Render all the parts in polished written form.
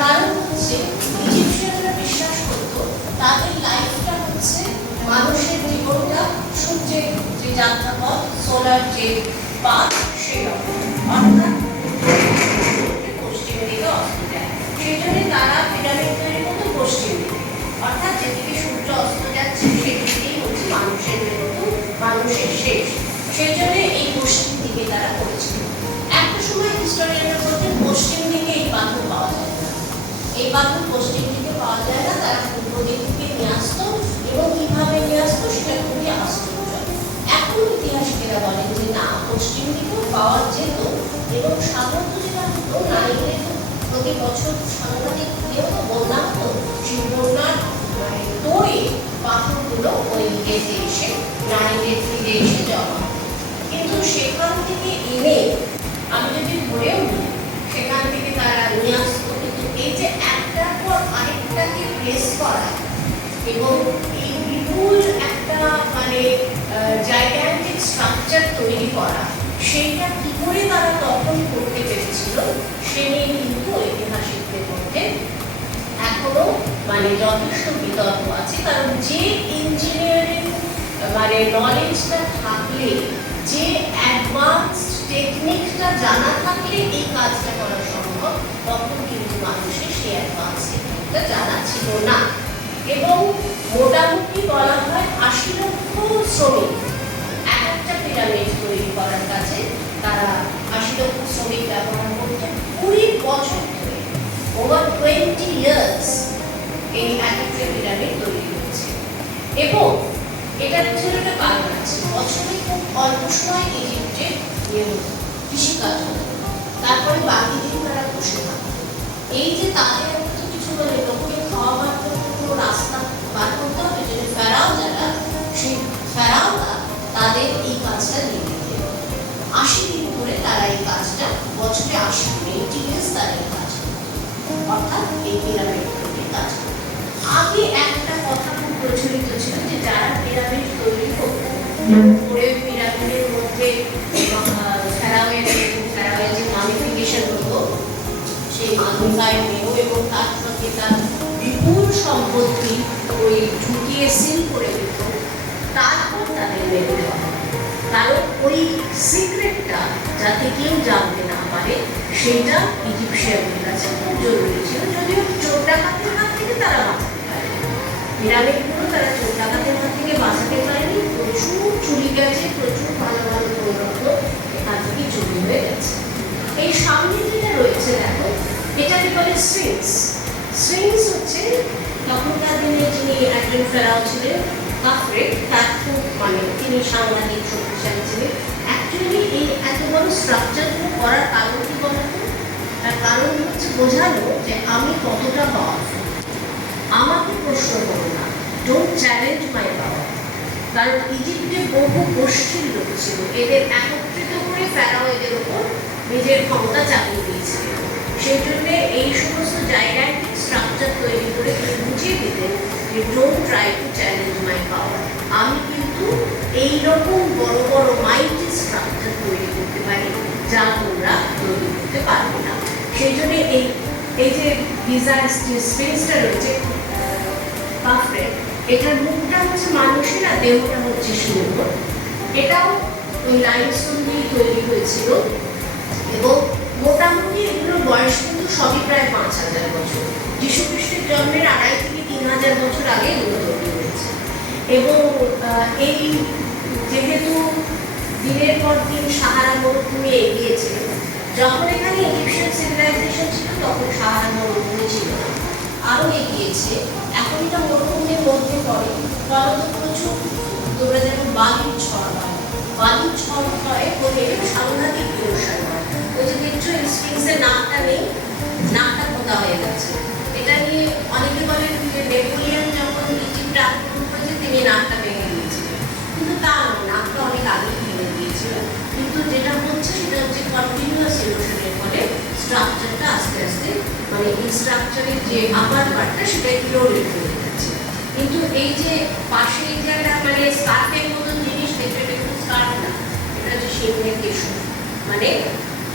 কারণ হচ্ছে ইজিপশিয়ানরা বিশ্বাস করতো তাদের লাইফটা হচ্ছে মানুষের জীবনটা সূর্যের যে যাত্রাপথ, সোলার যে পাথ, সেরকম, অর্থাৎ পশ্চিম দিকে অস্ত যায়। সেই জন্য তারা পিরামিড তৈরি করতো পশ্চিম দিকে, অর্থাৎ যেদিকে সূর্য অস্ত যাচ্ছে সেদিকেই হচ্ছে মানুষের মতো মানুষের শেষ। সেই জন্য এই পশ্চিম দিকে তারা করেছিল। একটা সময় হিস্টোরিয়ানরা বলতেন পশ্চিম দিকে এই পাথর পাওয়া যায় না, এই পাথর পশ্চিম দিকে পাওয়া যায় না, তারা পূর্ব দিক থেকে নিয়ে আসতো এবং কিভাবে নিয়ে আসতো সেটা খুবই আশ্চর্য। এখন ইতিহাসবিদরা বলেন যে না, পশ্চিম দিকেও পাওয়া যেত এবং সাধারণত যেটা হতো, নারীদের প্রতি বছর সাংঘাতিক বন্যা হতো, সেই বন্যার তোড়ে পাথরগুলো ওই দিকে এসে নারীদের ফিরে এসে জমা। কিন্তু সেখান থেকে এনে আমি যদি ধরেও নিই, সেখান থেকে তারা নিয়ে আসতো। কিন্তু এই যে একটার পর আরেকটাকে প্লেস করা এবং এই বিপুল একটা জাইগ্যান্টিক স্ট্রাকচার তৈরি করা, সেইটা কি করে তারা তখন করতে পেরেছিল সে নিয়ে কিন্তু ঐতিহাসিকদের মধ্যে এখনো যথেষ্ট বিতর্ক আছে। কারণ যে ইঞ্জিনিয়ারিং নলেজটা থাকলে, যে অ্যাডভান্সড টেকনিকটা জানা থাকলে এই কাজটা করা সম্ভব, তখন কিন্তু মানুষের সেই অ্যাডভান্স টেকনিকটা জানা ছিল না। এবং মোটামুটি বলা হয় ৮০ লক্ষ শ্রমিক একটা পিরামিড তৈরি করার কাছে, তারা ৮০ লক্ষ শ্রমিক ব্যবহার করতে ২০ বছর ধরে, ওভার 20 ইয়ার্স এই একটা পিরামিড তৈরি হয়েছে। এবং এটার পিছনে একটা কারণ আছে। বছরে খুব অল্প সময় ইজিপ্টে কৃষিকাজ হতো, তারপরে বাকি দিন তারা বসে থাকতো। এই যে তাদের কিছু লোককে খাওয়া বার করতে কোনো রাস্তা বার করতে হবে, যদি ফেরাও যারা, সেই ফেরাওরা তাদের এই কাজটা নিয়ে নিতে ৮০ দিন ধরে তারা এই কাজটা, বছরে ৮০ দিন, 80 days তারা এই কাজ করত, অর্থাৎ এই পিরামিড তৈরি কাজ করত। আগে একটা কথা খুব প্রচলিত ছিল যে যারা পিরামিড তৈরি করতো, করে পিরামিডের মধ্যে ফেরাওয়ের যে মামিফিকেশন হতো, সেই মামিফাইড দেহ এবং তার সঙ্গে তার বিপুল সম্পত্তি ওই ঢুকিয়ে সিল করে দিত, তারপর তাদের মেরে দেওয়া হতো। কারণ ওই সিক্রেটটা যাতে কেউ জানতে না পারে, সেইটা ইজিপশিয়ানদের কাছে খুব জরুরি ছিল। যদিও চোর ডাকাতের হাত থেকে তারা বাঁচাতে পারে, পিরামিডগুলো তারা চোর ডাকাতের হাত থেকে বাঁচাতে পারেনি। প্রচুর চুরি গেছে, প্রচুর ভালো ভালো প্ররত্ন এখান থেকে চুরি হয়ে গেছে। এই সামনে যেটা রয়েছে দেখো, এটাকে বলে স্ফিংস। স্ফিংস হচ্ছে তখনকার দিনে যিনি একজন ফেরাও ছিলেন, কাফরে, তার খুব তিনি সাংঘাতিক শক্তিশালী ছিলেন। অ্যাকচুয়ালি এই এত বড় স্ট্রাকচারগুলো করার কারণ কি বলতো? তার কারণ হচ্ছে বোঝানো যে আমি কতটা পাওয়ারফুল, আমাকে প্রশ্ন করো না, ডোন্ট চ্যালেঞ্জ মাই পাওয়ার। কারণ ইজিপ্টে বহু গোষ্ঠীর লোক ছিল, এদের একত্রিত করে ফেরাও এদের উপর নিজের ক্ষমতা চাপিয়ে দিয়েছিলেন। সেই জন্য এই সমস্ত জাইগ্যান্টিক স্ট্রাকচার তৈরি করে বুঝিয়ে দিতেন যে ডোন্ট ট্রাই টু চ্যালেঞ্জ মাই পাওয়ার। আমি কিন্তু এইরকম বড় বড় মাইটি স্ট্রাকচার তৈরি করতে পারি যা তোমরা তৈরি করতে পারবে না। সেই জন্য এই যে গিজার যে স্পেসটা রয়েছে কাফরে, এটার মুখটা হচ্ছে মানুষের আর দেহটা হচ্ছে সিংহ। এটাও ওই লাইমস্টোন দিয়ে তৈরি হয়েছিল এবং মোটামুটি এগুলোর বয়স কিন্তু সবই প্রায় ৫,০০০ বছর। যীশু খ্রিস্টের জন্মের ২,৫০০ থেকে ৩,০০০ বছর আগে এগুলো তৈরি হয়েছে। এবং এই যেহেতু দিনের পর দিন সাহারা মরুভূমি এগিয়েছে, যখন এখানে ইজিপশিয়ান সিভিলাইজেশন ছিল তখন সাহারা মরুভূমি ছিল না, আরও এগিয়েছে। এখন এটা মরুভূমির মধ্যে পড়ে, ফলত প্রচুর তোমরা যেমন বালির ঝড় হয়, বালির ঝড় হয় বলে সাংঘাতিক ইরোশন হয়। ওই যে দেখছো স্ফিংসের নাকটা নেই, নাকটা পোতা হয়ে গেছে। এটা নিয়ে অনেকে বলেন যে নেপোলিয়ন যখন ইজিপ্টে আক্রমণ করেছে তিনি নাকটা ভেঙে দিয়েছিলেন, কিন্তু তা নয়, নাকটা অনেক আগেই ভেঙে দিয়েছিল। কিন্তু যেটা হচ্ছে সেটা হচ্ছে কন্টিনিউয়াস ইরোশনের ফলে স্ট্রাকচারটা আস্তে আস্তে এই স্ট্রাকচারের যে আপার পার্টটা সেটা ইরোডেড হয়ে যাচ্ছে। কিন্তু এই যে পাশে এই যে একটা স্কার্ফের মতন জিনিস দেখবে, এটা কিন্তু স্কার্ফ না, এটা হচ্ছে সিংহের কেশর।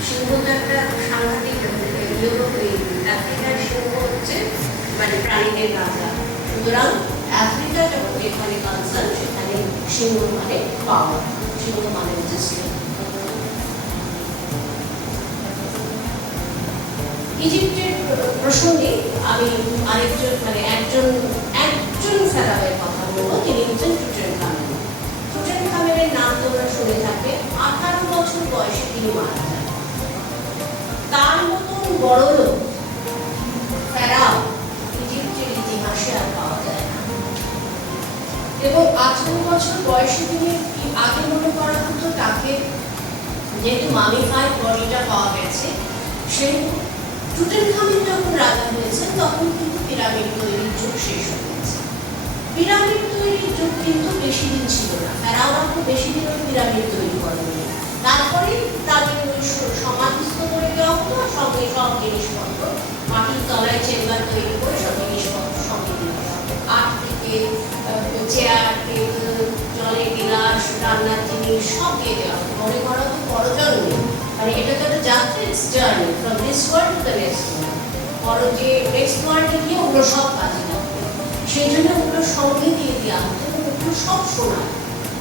সিংহ তো একটা সাংঘাতিক ইউরোপ আফ্রিকার সিংহ হচ্ছে মানে প্রাণীদের রাজা। সুতরাং আফ্রিকা যখন যেখানে কনসার্ন সেখানে সিংহ মানে পাওয়ার, সিংহ মানে হচ্ছে strength। ইজিপ্টের প্রসঙ্গে আমি আরেকজন মানে একজন ফেরাওয়ের কথা বলবো, তিনি হচ্ছেন টুটেনখামেন। টুটেনখামেনের নাম তোমরা শুনে থাকবে। 18 বছর বয়সে তিনি মারা যান। তার মতন বড় লোক ফেরাও ইজিপ্টের ইতিহাসে আর পাওয়া যায় না। এবং 18 বছর বয়সে তিনি আগে মনে করা হতো তাকে, যেহেতু মামিফাইড বডিটা পাওয়া গেছে, সেই টুটেনখামেন যখন রাজা হয়েছেন তখন কিন্তু পিরামিড তৈরির যুগ শেষ হয়ে গেছে। পিরামিড তৈরির যুগ কিন্তু বেশি দিন ছিল না, ফেরাওরা খুব বেশি দিন ওই পিরামিড তৈরি করেনি। তারপরে তাদের ওই সমাধিস্থ করে দেওয়া হতো, সঙ্গে সব জিনিসপত্র মাটির তলায় চেম্বার তৈরি করে সব জিনিসপত্র সঙ্গে দিয়ে দেওয়া হতো। কাঠ থেকে চেয়ার, টেবিল, জলের গিলাস, রান্নার জিনিস সব দিয়ে দেওয়া হতো। মনে করা হতো বড়জন নেই, মানে এটা তো একটা যাত্রীর journey from this world to the next world. বড় যে নেক্সট ওয়ার্ল্ডে গিয়ে ওগুলো সব কাজে লাগবে, সেই জন্য ওগুলো সঙ্গে দিয়ে দেওয়া হতো এবং ওগুলো সব শোনা।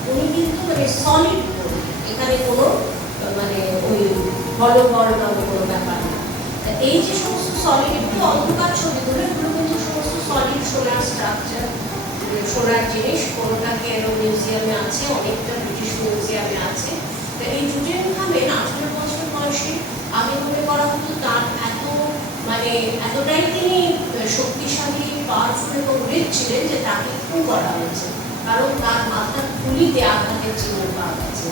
উনি কিন্তু মানে সলিড, এখানে কোনো মানে ওই হলো কোনো ব্যাপার না। এই যে সমস্ত সলিড, একটু অন্ধকার ছবিগুলো, এগুলো কিন্তু সমস্ত সলিড সোনার স্ট্রাকচার, সোনার জিনিস। কোনোটা কেরো মিউজিয়ামে আছে, অনেকটা ব্রিটিশ মিউজিয়ামে আছে। তো এই টুটেনখামেন 18 বছর বয়সে আগে মনে করা হতো তার মানে এতটাই তিনি শক্তিশালী, পাওয়ারফুল এবং রিচ ছিলেন যে তাকে খুন করা হয়েছে, কারণ তার মাথার খুলিতে আঘাতের চিহ্ন পাওয়া গেছে।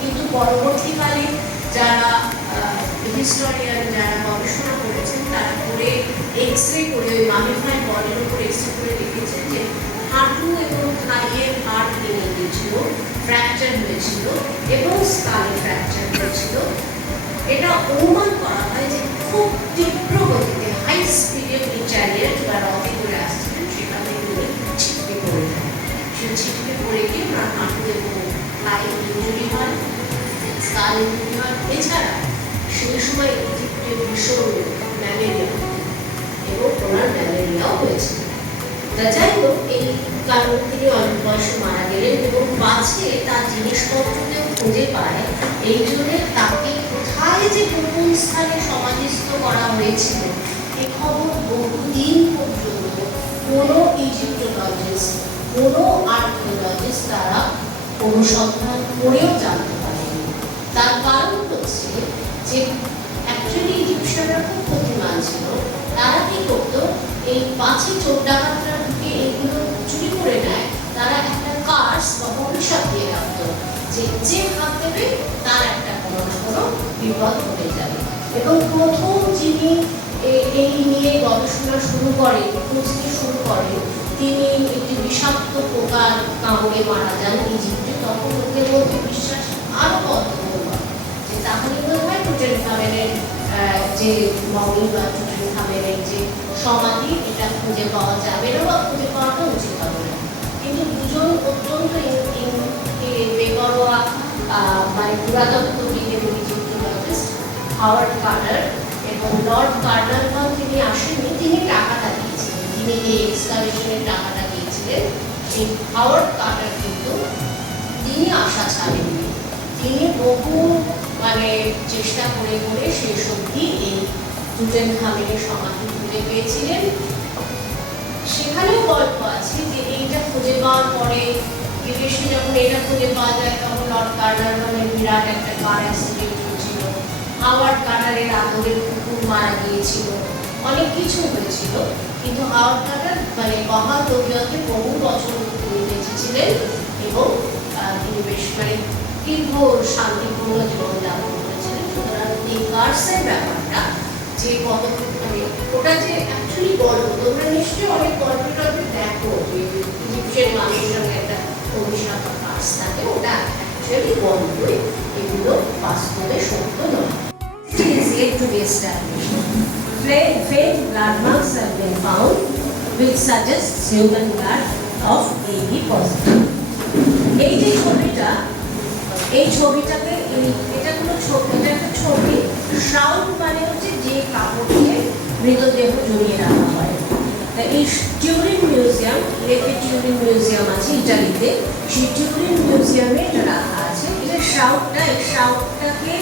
কিন্তু পরবর্তীকালে যারা হিস্টোরিয়ান, যারা গবেষণা করেছেন, তারা করে এক্সরে করে ওই মামিফাইড বডির উপর এক্সরে করে দেখেছেন যে হাঁটু এবং থাইয়ের হাড় ভেঙে গিয়েছিল, ফ্র্যাকচার হয়েছিল এবং স্কালে ফ্র্যাকচার হয়েছিল। এটা অনুমান করা হয় যে খুব তীব্র গতিতে হাই স্পিডে উনি চ্যারিয়েট বা রথে করে আসছিলেন, সেখানে উনি ছিটকে পড়ে যান। সে ছিটকে পড়ে গিয়ে ওনার হাঁটু এবং থাই ইঞ্জুরি হয়, স্কাল ইঞ্জুরি হয়। এছাড়া সেই সময় ইজিপ্টে ভীষণ ম্যালেরিয়া এবং ওনার ম্যালেরিয়াও হয়েছিল। যাই হোক, এই কারণে তিনি অল্প বয়সে মারা গেলেন এবং পাছে তার জিনিসপত্রকেও খুঁজে পায়। এই জন্য তাকে কোথায় যে কোন স্থানে সমাধিস্থ করা হয়েছিল এ খবর বহুদিন পর্যন্ত কোনো ইজিপ্টোলজিস্ট, কোনো আর্কিওলজিস্ট তারা অনুসন্ধান করেও জানতে পারেনি। তার কারণ হচ্ছে যে অ্যাকচুয়ালি ইজিপশিয়ানরা খুব বুদ্ধিমান ছিল। তারা কি করতো, এই পাছে চোর ডাকাতরা ঢুকে এগুলো চুরি করে নেয়, তারা একটা কার্স বা অভিশাপ দিয়ে রাখতো যে যে হাত দেবে তার একটা কোনো না কোনো বিপদ হয়ে যাবে। এবং প্রথম যিনি এই নিয়ে গবেষণা শুরু করেন, খুঁজতে শুরু করেন, তিনি একটি বিষাক্ত পোকার কামড়ে মারা যান ইজিপ্টে। তখন লোকের মধ্যে বিশ্বাস আরও বদ্ধমূল হয় যে তাহলে বোধ হয় টুটেনখামেনের যে মমি বা টুটেনখামেনের যে সমাধি, এটা খুঁজে পাওয়া যাবে না বা খুঁজে পাওয়াটা উচিত হবে না। কিন্তু দুজন অত্যন্ত বেগরোয়া মানে পুরাতত্ত্ববিদ এবং ইজিপ্টোলজিস্ট, হাওয়ার্ড কার্টার এবং লর্ড কার্নারগন, তিনি আসেননি, তিনি টাকাটা দিয়েছিলেন, তিনি এই এক্সকাভেশনের টাকাটা দিয়েছিলেন। সেই হাওয়ার্ড কার্টার কিন্তু তিনি আশা ছাড়েননি, তিনি বহু মানে চেষ্টা করে করে শেষ অবধি এই টুটেনখামেনের সমাধি খুঁজে পেয়েছিলেন। সেখানেও গল্প আছে যে এইটা খুঁজে পাওয়ার পরে বিদেশে যখন এটা খুঁজে পাওয়া যায় তখন লর্ড কার্নারগনের বিরাট একটা কার অ্যাক্সিডেন্ট হয়েছিল, হাওয়ার্ড কার্টারের আদরের কুকুর মারা গিয়েছিল, অনেক কিছু হয়েছিল। কিন্তু হাওয়ার্ড কার্টার মানে মহান তবিয়তে বহু বছর তিনি বেঁচেছিলেন এবং তিনি বেশ মানে দীর্ঘ শান্তিপূর্ণ জীবনযাপন করেছিলেন। সুতরাং এই কার্সের ব্যাপারটা যে কত মানে ওটা যে অ্যাকচুয়ালি গল্প, তোমরা নিশ্চয়ই অনেক গল্প টল্পে দেখো যে ইজিপশিয়ান মানুষের একটা অভিশাপ কার্স থাকে, ওটা অ্যাকচুয়ালি গল্পই, এগুলো বাস্তবে সত্য নয়। It is yet to be established. Faint blood marks have been found which suggests human blood of AB positive. এই যে ছবিটা, এই ছবিটাতে এটা কোনো ছবি, এটা একটা ছবি। শ্রাউড মানে হচ্ছে যে কাপড় দিয়ে মৃতদেহ জমিয়ে রাখা হয়। তা এই টিউরিন মিউজিয়াম, লেকে টিউরিন মিউজিয়াম আছে ইটালিতে, সেই টিউরিন মিউজিয়ামে এটা রাখা আছে। এই শ্রাউটটাকে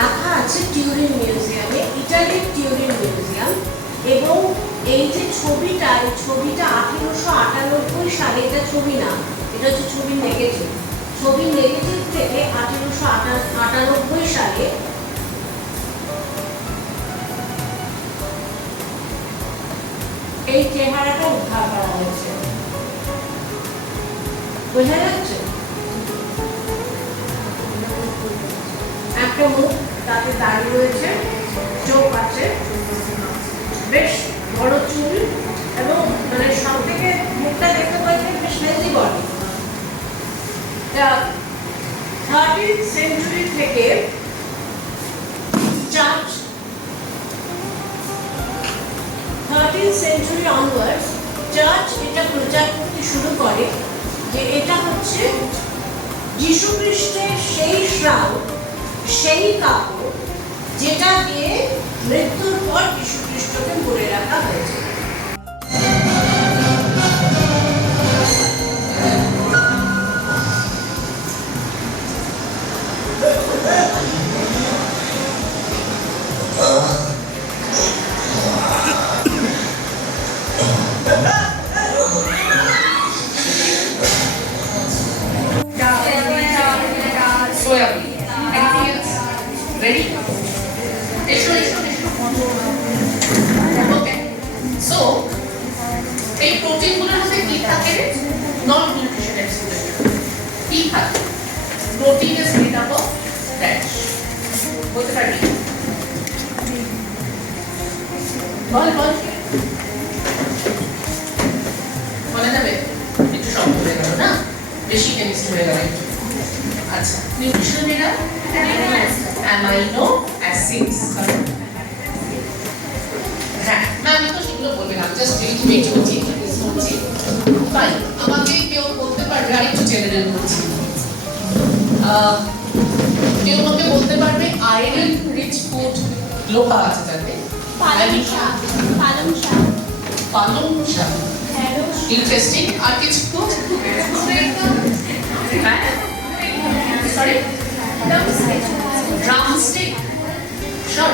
রাখা আছে টিউরিন মিউজিয়ামে, ইটালির টিউরিন মিউজিয়াম। এবং এই যে ছবিটা, এই ছবিটা 1898 সালে, এটা ছবি না, এটা হচ্ছে ছবির নেগেটিভ। ছবির নেগেটিভ থেকে 1898 সালে এই চেহারাটা উদ্ধার করা হয়েছে। বোঝা যাচ্ছে? একটা মুখ, তাতে দাঁড়িয়ে রয়েছে, চোখ আছে, বেশ বড় চুল, এবং মানে সব থেকে মুখটা দেখতে পাচ্ছেন বেশ হেলদি বডি। 13th সেঞ্চুরি থেকে church 13th century onwards church এটা প্রচার করতে শুরু করে যে এটা হচ্ছে যীশু খ্রিস্টের সেই শ্রাউট, সেই কাপড় যেটা দিয়ে মৃত্যুর পর যীশু খ্রিস্টকে মুড়ে রাখা হয়েছে। Ready? Okay. So, এই প্রোটিনগুলোর মধ্যে কি থাকে? নন নিউট্রিশনাল কি থাকে? Protein is made up of dash. বলতে পারবি? বল মনে যাবে? একটু শব্দ হয়ে গেল না? বেশি কেমিস্ট্রি হয়ে গেল। আচ্ছা, নিউট্রিশন এরা অ্যামাইনো অ্যাসিডস। হ্যাঁ, আমি তো সেগুলো বলবে না, জাস্ট ওয়েট করছি। ফাইন, আমাকে কেউ বলতে পারবে, আরেকটু জেনারেল বলছি, কেউ আমাকে বলতে পারবে আয়রন রিচ ফুড লোহা আছে যাতে? পালং শাক, ইন্টারেস্টিং। আর কিছু হ্যাঁ, সরি, ড্রামস্টিক, শিওর,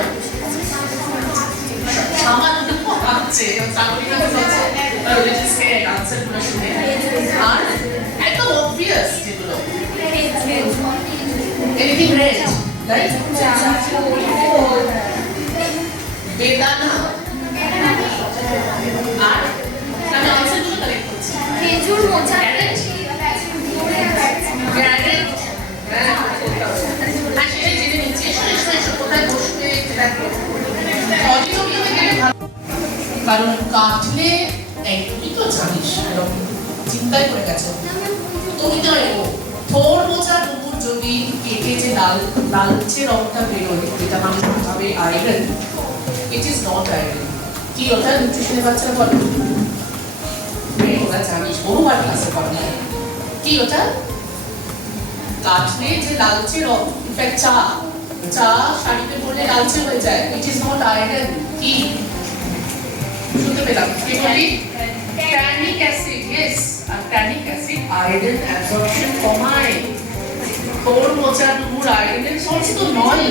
সামান্য আছে চাকরিটা হচ্ছে রিলিজিয়াসকে আনসারগুলো শুনে। আর একদম অবভিয়াস যেগুলো, এনিথিং রেড, রাইট? বেদানা। আর আমি আনসারগুলো কালেক্ট করছি। খেজুর, মোচা, ক্যারেট, আর সেটাই জেনে নিচ্ছি। এসো কোথায় বসবে দেখো। অডিটোরিয়ামে গেলে ভালো, কারণ কাটলে তুই তো জানিস, চিন্তায় করে গেছো তুমি না। থোর মোচা ডুমুর যদি কেটে যে লালচে রংটা বেরোয়, যেটা মানুষ ভাবে iron, it is not iron. কি ওটা নিউট্রিশনের বাচ্চারা বলো? ওরা জানিস, বহুবার ক্লাসে পড়ে। কি ওটা? কাটলে যে লালচে রং, ইনফ্যাক্ট চা শাড়িতে পরলে লালচে হয়ে যায়, ইট ইজ নট আয়রন। কি শুনতে পেলাম? কি বলি? Tannic acid. ইয়েস, আর ট্যানিক অ্যাসিড আয়রন অ্যাবজর্পশন কমায়। তোর মোচা ডুমুর আয়রনের সোর্স তো নয়,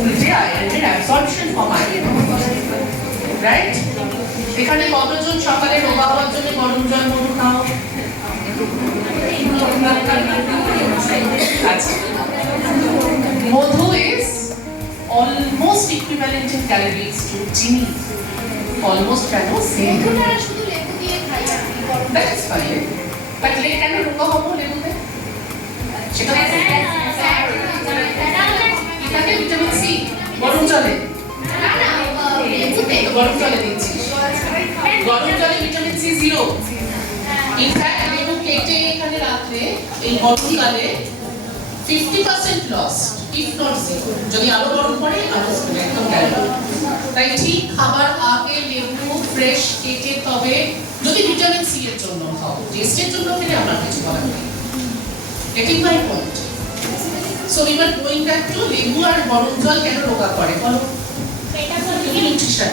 উল্টে আয়রনের অ্যাবজর্পশন কমায়, রাইট? এখানে কতজন সকালে রোগা হওয়ার জন্য গরম জল মধু খাও? আচ্ছা, মধু is almost equivalent in calories to চিনি। almost কেন? same. শুধু লেবু দিয়ে খাই। That is fine. But কেন রোগা হবো লেবুতে? সেটা থাকে ভিটামিন সি গরম জলে। গরম জলে দিচ্ছি, গরম জলে ভিটামিন সি 0। ইনফ্যাক্ট লেবু কেটে এখানে রাখলে এই গরমকালে 50% লস, ইফ নট 0। যদি আরো গরম পড়ে আরো একদম গেল। তাই ঠিক খাবার আগে লেবু ফ্রেশ কেটে, তবে যদি ভিটামিন সি এর জন্য খাও, টেস্টের জন্য খেলে আমার কিছু বলার নেই। Getting my point? So we are going back to লেবু আর গরম জল কেন রোগা করে বলো? নিউট্রিশন।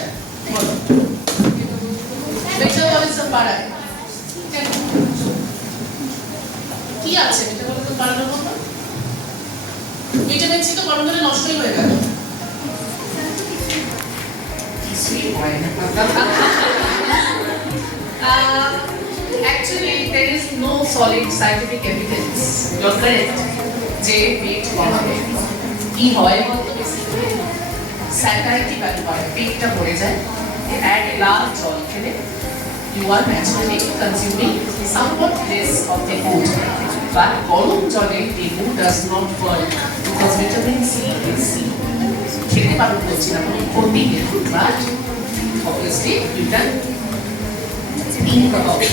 হয় না। Actually, there is no solid scientific evidence. You're correct. যে পেট কমাবে কি হয় বলতো বেসিক্যালি স্যাটাইটি ভ্যালু হয়, পেটটা ভরে যায়। এক গ্লাস জল খেলে you are naturally consuming somewhat less of the food, but গরম জলে the food does not burn because vitamin C is C. খেতে পারো বলছি না কোনো ক্ষতি নেই, but obviously you can think about it.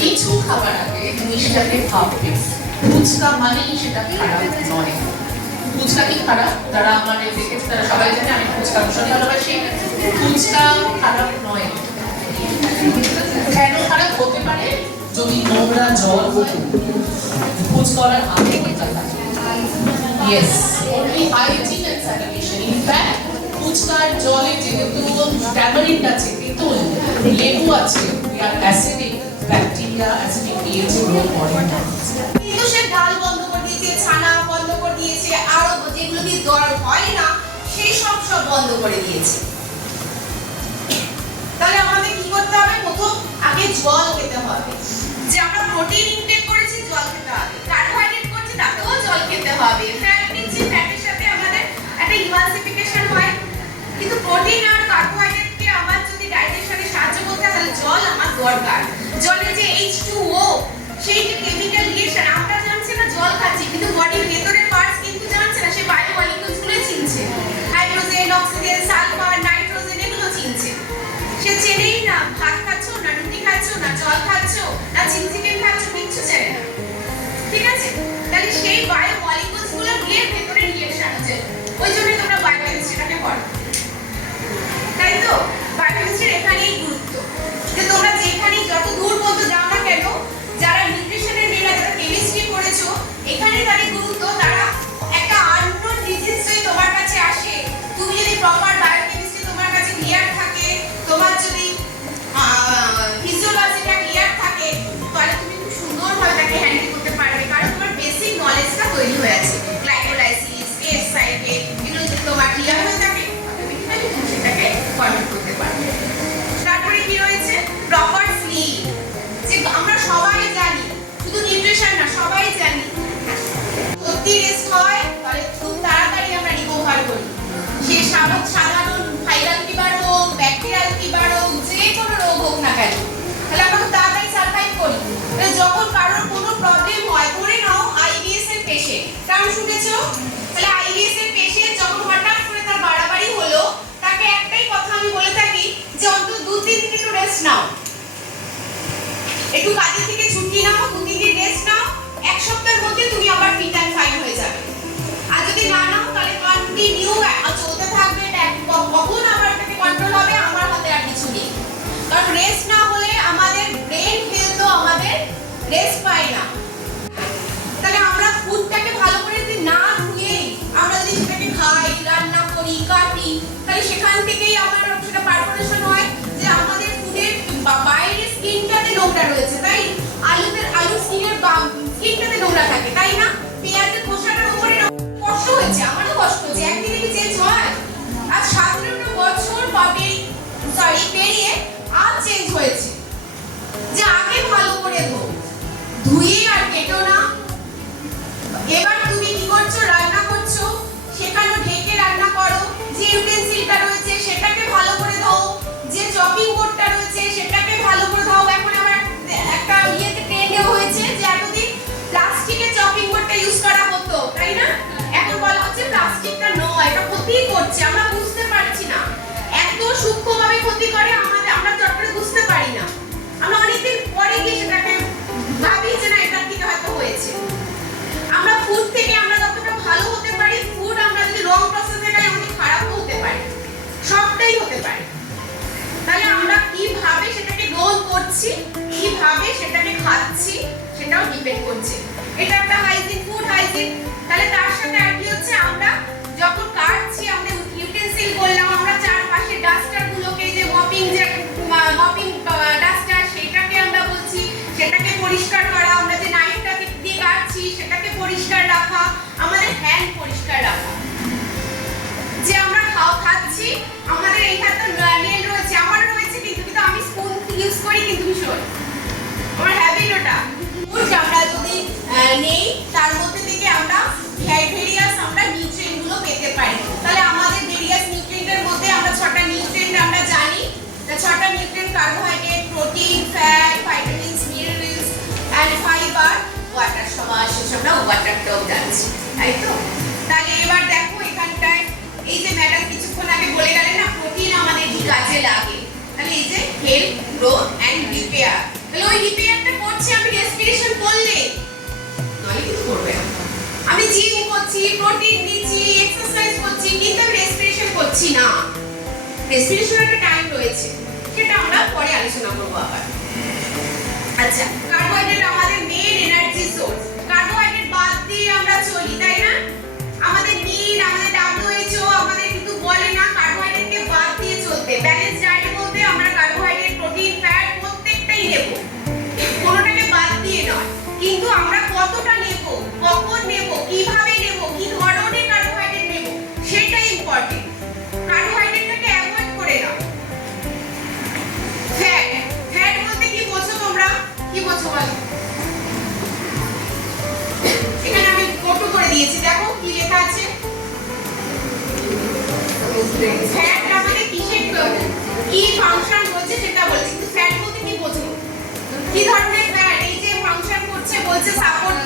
কিছু খাবার আগে জিনিসটাকে ভাববে, ফুচকা মানেই সেটা খারাপ নয়। ফুচকা কি খারাপ? যারা আমার দেখেছে তারা সবাই জানে আমি ফুচকা ভীষণ ভালোবাসি। ফুচকা খারাপ নয়। কেন খারাপ হতে পারে? যদি নোংরা জল হয়, খোঁজ করার আগে yes only hygiene and sanitation. In fact, ফুচকার জলে যেহেতু ট্যামারিন্ড আছে, তেঁতুল, লেবু আছে, আর acidic bacteria, acidic pH grow করে না। কিন্তু সে ডাল বন্ধ করে দিয়েছে, ছানা বন্ধ করে দিয়েছে, আরো যেগুলো দিয়ে দর হয় না সেই সব বন্ধ করে দিয়েছে। তাহলে আমাদের কি করতে হবে? প্রথম আগে জল খেতে হবে। যে আমরা প্রোটিন ইনটেক করেছি, জল খেতে হবে। কার্বোহাইড্রেট করছি, তাতেও জল খেতে হবে। ফ্যাট নিচ্ছি, ফ্যাটের সাথে আমাদের একটা ইমালসিফিকেশন হয়। কিন্তু প্রোটিন আর কার্বোহাইড্রেটকে আমার যদি ডায়েটের সাথে সাহায্য করতে হয়, তাহলে জল আমার দরকার। জলে যে H2O, সেই যে কেমিক্যাল রিঅ্যাকশন, আমরা জানছি না জল খাচ্ছি, কিন্তু বডির ভেতরের পার্টস কিন্তু জানছে না, সে বায়ো মলিকিউলসগুলো চিনছে। হাইড্রোজেন, অক্সিজেন, সালফার, নাইট্রোজেন এগুলো চিনছে। সে চেনেই না ভাত খাচ্ছ না রুটি খাচ্ছ না জল খাচ্ছ না চিকেন খাচ্ছ, কিচ্ছু চেনে না। ঠিক আছে? তাহলে সেই বায়ো মলিকিউলসগুলো গিয়ে ভেতরে রিঅ্যাকশন হচ্ছে। ওই জন্যই তোমরা বায়োকেমিস্ট্রিটাকে পড়ো, তাই তো? বায়োকেমিস্ট্রির এখানেই গুরুত্ব, যে তোমরা যেখানেই যত দূর পর্যন্ত যাও না কেন, যারা নিউট্রিশনের মেয়েরা, যারা কেমিস্ট্রি পড়েছো, এখানে তাদের গুরুত্ব। তারা একটা আননোন ডিজিজ যদি তোমার কাছে আসে, তুমি যদি প্রপার বায়োকেমিস্ট্রি তোমার কাছে ক্লিয়ার থাকে, তোমার যদি ফিজিওলজিটা ক্লিয়ার থাকে, তাহলে তুমি খুব সুন্দরভাবে তাকে হ্যান্ডেল করতে পারবে। কারণ তোমার বেসিক নলেজটা তৈরি হয়ে আছে। গ্লাইকোলাইসিস, ফেস সাইকেল, এগুলো যদি তোমার ক্লিয়ার হয়ে থাকে, অটোমেটিক্যালি তুমি সেটাকে কন্ট্রোল করতে পারবে। তারপরে কি রয়েছে? Proper slip. যে আমরা সবাই জানি, শুধু নিউট্রিশন না, সবাই জানি সত্যি রেস্ট হয় তাহলে খুব তাড়াতাড়ি আমরা রিকভার করি। সে সাধারণ ভাইরাল ফিভার হোক, ব্যাকটেরিয়াল ফিভার হোক, যে কোনো রোগ হোক না কেন, তাহলে আমরা খুব তাড়াতাড়ি সার্ভাইভ করি। যখন কারোর কোনো প্রবলেম হয়, ধরে নাও আইবিএস এর পেশেন্ট, কারণ শুনেছো? তাহলে আইবিএস এর পেশেন্ট যখন হঠাৎ করে তার বাড়াবাড়ি হলো, তাকে একটাই কথা আমি বলে থাকি যে অন্তত 2-3 দিন একটু রেস্ট নাও, একটু কাজের থেকে ছুটি নাও, 2-3 দিন রেস্ট নাও, এক সপ্তাহের মধ্যে তুমি আবার ফিট অ্যান্ড ফাইন হয়ে যাবে। আর যদি না নাও, তাহলে কন্টিনিউ চলতে থাকবে, কখন আবার এটাকে কন্ট্রোল হবে আমার হাতে আর কিছু নেই। কারণ রেস্ট না হলে আমাদের ব্রেন হেলথও আমাদের রেস্ট পায় না। তাহলে আমরা ফুডটাকে ভালো করে যদি না ধুয়েই আমরা যদি সেটাকে খাই, রান্না করি, কাটি, তাহলে সেখান থেকেই আমার সেটা পারফরমেশন হয় যে আমাদের ফুডের বাইরের স্কিনটাতে নোংরা রয়েছে, তাই? আলুর স্কিনটাতে নোংরা থাকে, তাই না? পেঁয়াজের খোসাটার উপরে কষ্ট হয়েছে, আমারও কষ্ট হচ্ছে, একদিনে কি চেঞ্জ হয়? আজ 17 বছর পেরিয়ে আজ চেঞ্জ হয়েছে। যে আগে ভালো করে ধুয়ে আর কেটো না। এবার তুমি কি করছো? রান্না করছো, সেখানে ঢেকে রান্না করো। যে ইউটেনসিলটা রয়েছে সেটাকে ভালো করে ধোও, যে চপিং বোর্ডটা রয়েছে সেটাকে ভালো করে ধোও। এখন আবার একটা ট্রেন্ডে হয়েছে যে এতদিন প্লাস্টিকের চপিং বোর্ডটা ইউজ করা হতো, তাই না? এখন বলা হচ্ছে প্লাস্টিকটা নয়, এটা ক্ষতি করছে, আমরা বুঝতে পারছি না। এত সূক্ষ্মভাবে ক্ষতি করে আমরা চট করে বুঝতে পারি না। আমরা অনেকদিন পরে গিয়ে সেটাকে ভাবি যে না, এটা থেকে হয়তো হয়েছে। আমরা ফুড থেকে আমরা যতটা ভালো হতে পারি, ফুড আমরা যদি রং প্রসেসে খাই, আমাদের খারাপও হতে পারে, সবটাই হতে পারে। তাহলে আমরা কিভাবে সেটাকে গ্রহণ করছি, কিভাবে সেটাকে খাচ্ছি, সেটাও ডিপেন্ড করছে। এটা একটা হাইজিন, ফুড হাইজিন। তাহলে তার সাথে আর কি হচ্ছে, আমরা যখন কাটছি, আমাদের ইউটেনসিল বললাম, আমরা চারপাশে ডাস্টারগুলোকে, যে মপিং ডাস্টার, সেটাকে আমরা বলছি, সেটাকে পরিষ্কার করা। আমরা যে নাইফটা দিয়ে কাটছি সেটাকে পরিষ্কার রাখা, আমাদের হ্যান্ড পরিষ্কার রাখা। যে আমরা খাচ্ছি, আমাদের এইখানে নেল রয়েছে, আমার নেই, তার মধ্যে থেকে আমরা ভেরিয়াস আমরা নিউট্রিয়েন্ট গুলো পেতে পারি। তাহলে আমাদের ভেরিয়াস নিউট্রিয়েন্টের মধ্যে আমরা 6টা নিউট্রিয়েন্ট আমরা জানি। 6টা nutrient carbohydrate, protein, fat, vitamins, minerals and fibre, water. সবার শেষে আমরা ওয়াটারটাও জানছি, তাই তো? তাহলে এবার দেখো এখানটায় এই যে ম্যাডাম কিছুক্ষণ আগে বলে গেলেন না প্রোটিন আমাদের কি কাজে লাগে। তাহলে এই যে হেল্প, গ্রো এন্ড রিপেয়ার। তাহলে ওই রিপেয়ারটা করছি আমি রেসপিরেশন করলে, নয় কিছু করবে না। আমি জিম করছি, প্রোটিন নিচ্ছি, এক্সারসাইজ করছি, কিন্তু আমি রেসপিরেশন করছি না। রেসপিরেশনের একটা টাইম রয়েছে, সেটা আমরা পরে আলোচনা করব আবার। আচ্ছা, কার্বোহাইড্রেট আমাদের মেইন এনার্জি সোর্স। কার্বোহাইড্রেট বাদ দিয়ে আমরা চলি, তাই না? আমাদের নিড, আমাদের WHO আমাদের কিন্তু বলে না কার্বোহাইড্রেটকে বাদ দিয়ে চলতে। ব্যালেন্স ডায়েট বলতে আমরা কার্বোহাইড্রেট, প্রোটিন, ফ্যাট প্রত্যেকটাই নেব, কোনোটাকে বাদ দিয়ে নয়। কিন্তু আমরা কতটা নেব, কখন নেব, কিভাবে নেব, কি ধরনের কার্বোহাইড্রেট নেব, সেটাই ইম্পর্টেন্ট। কার্বোহাইড্রেটটাকে অ্যাভয়েড করে না। ফ্যাট, ফ্যাট বলতে কি বোঝো তোমরা? কি বোঝো বলো? এখানে আমি ফটো করে দিয়েছি, দেখো কি লেখা আছে। ফ্যাট আমাদের কিসের কি ফাংশন করছে সেটা বলছি, কিন্তু ফ্যাট বলতে কি বোঝো? কি ধরনের ফ্যাট? এই যে ফাংশন করছে বলছে সাপোর্ট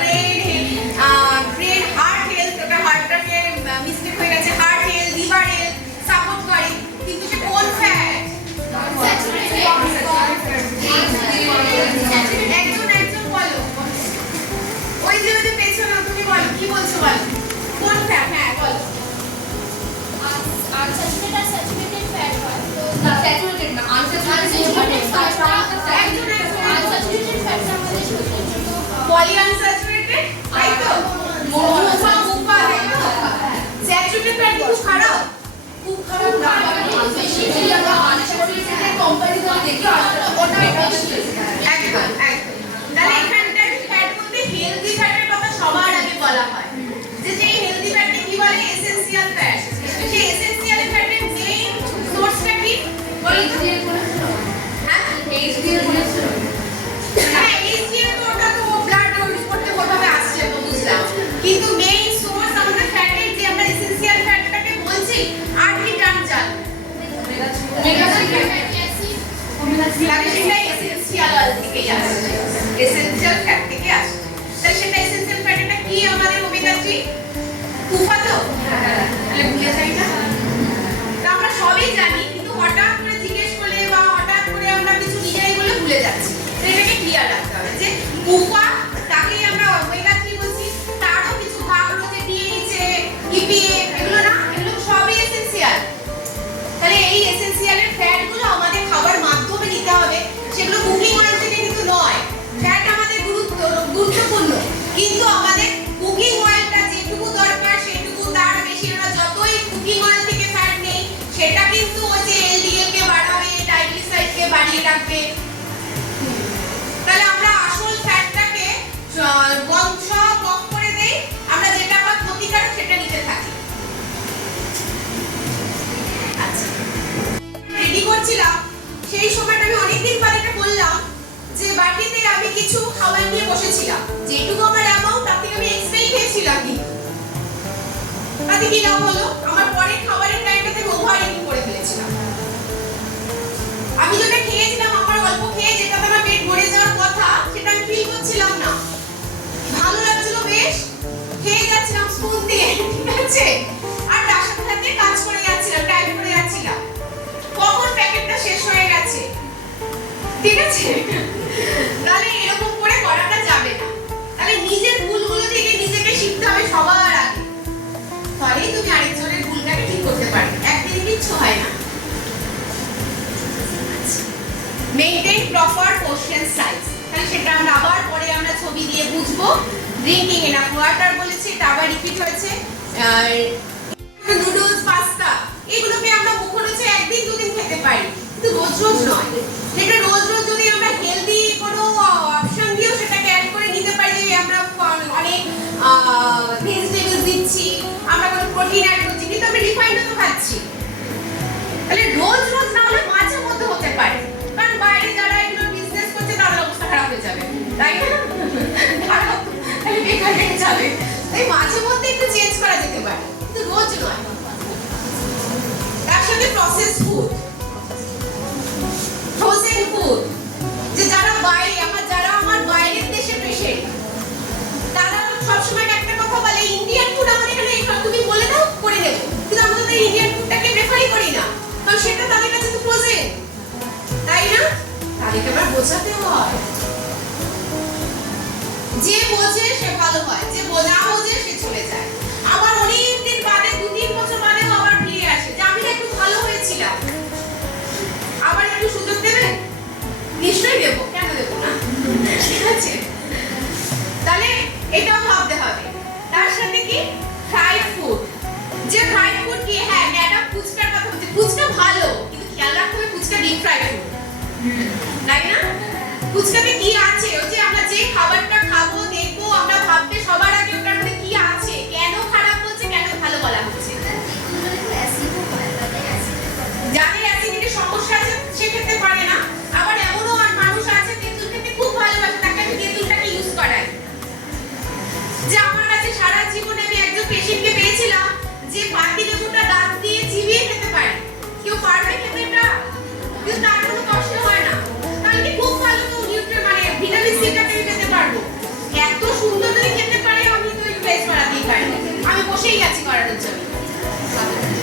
ব্রেন, হার্ট হেলথ, ওটা হার্টটাকে মিস্টেক হয়ে গেছে, heart health, liver health support করে, কিন্তু সে কোন ফ্যাট? একজন বলো, ওই যে পেছনে তুমি বলো, কি বলছো বলো, কোন ফ্যাট? হ্যাঁ বলো। unsaturated আর saturated fat হয় তো স্যাচুরেটেড না, আনস্যাচুরেটেড ফ্যাট। unsaturated fats আমাদের শরীরের জন্য পলি আনস্যাচুরেটেড, তাই তো? মোনোফা মুপা, তাই তো? স্যাচুরেটেড ফ্যাট খুব খারাপ, খুব খারাপ না, বেশিরভাগ আমরা আনস্যাচুরেটেড কম্পারিজনে দেখি ওটা বেশি। একদম একদম। তাহলে এখানটার ফ্যাট বলতে হেলদি ফ্যাটের কথা সবার আগে বলা হয়, যে হেলদি ফ্যাটকে কি বলে? Essential fat. সেই এসেনশিয়াল ফ্যাটের মেইন সোর্সটা কি বলো তো? হ্যাঁ, HDL কোলেস্টেরল। হ্যাঁ, HDL তো ওটা তো ব্লাড রিপোর্টে কোথাও আসছে তো বুঝলাম, কিন্তু মেইন সোর্স আমাদের ফ্যাটের যে আমরা এসেনশিয়াল ফ্যাটটাকে বলছি, আর কি টার্ম জানো? ওমেগা 3 ফ্যাটি অ্যাসিড তাহলে সেটা এসেনশিয়াল অয়েল থেকেই আসছে, এসেনশিয়াল ফ্যাট থেকে আসছে। তাহলে সেটা এসেনশিয়াল ফ্যাটটা কি আমাদের ওমেগা 3 কুফা তো? তাহলে ভুলে যাই না। তা আমরা সবই জানি, কিন্তু হঠাৎ করে জিজ্ঞেস করলে বা হঠাৎ করে আমরা কিছু নিজেরাই বলে ভুলে যাচ্ছি। তো এটাকে ক্লিয়ার রাখতে হবে যে কুফা তাকেই আমরা ওমেগা 3 বলছি। তারও কিছু ভাগ রয়েছে, ডিএইচএ, ইপিএ, এগুলো না, এগুলো সবই এসেনশিয়াল। তাহলে এই এসেনশিয়ালের ফ্যাটগুলো আমাদের খাবার মাধ্যমে নিতে হবে, সেগুলো কুকিং অয়েল থেকে কিন্তু নয়। ফ্যাট আমাদের গুরুত্বপূর্ণ, কিন্তু আমাদের কুকিং অয়েলটা যেটুকু দরকার সেটুকু, তার বেশি আমরা যতই কুকিং অয়েল থেকে ফ্যাট নেই, সেটা কিন্তু ওই যে এলডিএল কে বাড়াবে, ট্রাইগ্লিসারাইড কে বাড়িয়ে রাখবে। তাহলে আমরা আসল ফ্যাটটাকে বংশ কম করে দেই, আমরা যেটা আমার ক্ষতিকারক সেটা নিতে থাকি। আচ্ছা, রেডি করছিলাম সেই সময়টা আমি অনেকদিন পরে এটা বললাম যে বাটিতে আমি কিছু খাবার নিয়ে বসেছিলাম, যেটুকু আমার অ্যামাউন্ট তার থেকে আমি এক্সট্রাই খেয়েছিলাম, কিন্তু তাতে কি লাভ হলো? আমার পরের খাবারের টাইমটাতে ওভার ইটিং করে ফেলেছিলাম। আমি যেটা খেয়েছিলাম আমার অল্প খেয়ে যেটা আমার পেট ভরে যাওয়ার কথা, সেটা আমি ফিল করছিলাম না। ভালো লাগছিল বেশ, খেয়ে যাচ্ছিলাম স্পুন দিয়ে, ঠিক আছে, আর তার সাথে সাথে কাজ করে যাচ্ছিলাম, টাইপ করে যাচ্ছিলাম। কখন প্যাকেটটা শেষ হয়ে গেছে, ঠিক আছে? তাহলে এরকম করে করাটা যাবে না। তাহলে নিজের ভুলগুলো থেকে নিজেকে শিখতে হবে সবার আগে, তাহলেই তুমি আরেকজনের ভুলটাকে ঠিক করতে পারবে। একদিন কিচ্ছু হয় না। মেইনটেইন প্রপার পোর্শন সাইজ, তাহলে সেটা আমরা আবার পরে আমরা ছবি দিয়ে বুঝবো। ড্রিঙ্কিং এনাফ ওয়াটার বলেছি, এটা আবার রিপিট হয়েছে। আর নুডলস, পাস্তা, এগুলোকে আমরা মুখরোচে একদিন দুদিন খেতে পারি, কিন্তু রোজ রোজ নয়। এটা রোজ রোজ যদি আমরা হেলদি কোনো অপশন দিয়েও সেটাকে অ্যাড করে নিতে পারি, যে আমরা অনেক ভেজিটেবলস দিচ্ছি, আমরা কোনো প্রোটিন অ্যাড করছি, কিন্তু আমরা রিফাইন্ড তো খাচ্ছি। তাহলে রোজ রোজ না হলে মাঝে মধ্যে হতে পারে, কারণ বাইরে যারা এগুলো বিজনেস করছে তাদের অবস্থা খারাপ হয়ে যাবে, তাই না? তাহলে তাদেরকে আবার বোঝাতে হয়। যে বোঝে সে ভালো হয়, যে না বোঝে সে চলে যায়। আবার অনেকদিন বাদে 2-3 বছর বাদেও আবার ফিরে আসে যে আমি না একটু ভালো হয়েছিলাম, আবার একটু সুযোগ দেবে? নিশ্চয়ই দেবো, কেন দেবো না? ঠিক আছে, তাহলে এটাও ভাবতে হবে। তার সাথে কি ফ্রাইড ফুড, যে ফ্রাইড ফুড কি, হ্যাঁ ম্যাডাম ফুচকার কথা বলছে, ফুচকা ভালো কিন্তু খেয়াল রাখতে হবে ফুচকা ডিপ ফ্রাইড ফুড, তাই না? ফুচকাতে কি আছে, ওই যে আমরা যে খাবারটা খাবো দেখবো আমরা ভাবতে সবার আগে ওটার মধ্যে কি আছে, কেন খারাপ হচ্ছে, কেন ভালো বলা হচ্ছে। যাদের অ্যাসিডিটির সমস্যা আছে সে খেতে পারে না, আবার এমনও মানুষ আছে তেঁতুল খেতে খুব ভালোবাসে, তাকে আমি তেঁতুলটাকে ইউজ করাই। যে আমার কাছে সারা জীবনে আমি একজন পেশেন্টকে পেয়েছিলাম যে পাতি লেবুটা দাঁত দিয়ে চিবিয়ে খেতে পারে। কেউ পারবে খেতে এটা? কিন্তু তার কোনো কষ্ট হয় না, তাহলে কি খুব ভালো, তো মানে ভিটামিন সিটাকে খেতে পারবো। এত সুন্দর যদি খেতে পারে আমি তো ইউটিলাইজ করাতেই পারি, আমি বসেই গেছি করানোর জন্য।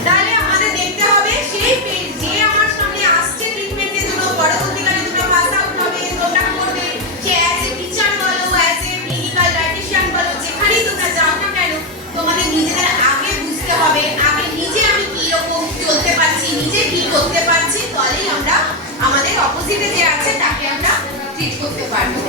তাহলে আমাদের দেখতে হবে সেই যে আমার সামনে আসছে ট্রিটমেন্টের জন্য, পরবর্তীকালে তোমরা পাস আউট হবে, তোমরা করবে, সে অ্যাজ এ টিচার বলো, অ্যাজ এ ক্লিনিক্যাল ডায়েটিশিয়ান বলো, যেখানেই তোমরা যাও না কেন, তোমাদের নিজেদের আগে বুঝতে হবে, আগে নিজে আমি কি রকম চলতে পারছি, নিজে কি করতে পারছি, তাহলেই আমরা আমাদের অপোজিটে যে আছে তাকে আমরা ট্রিট করতে পারবো।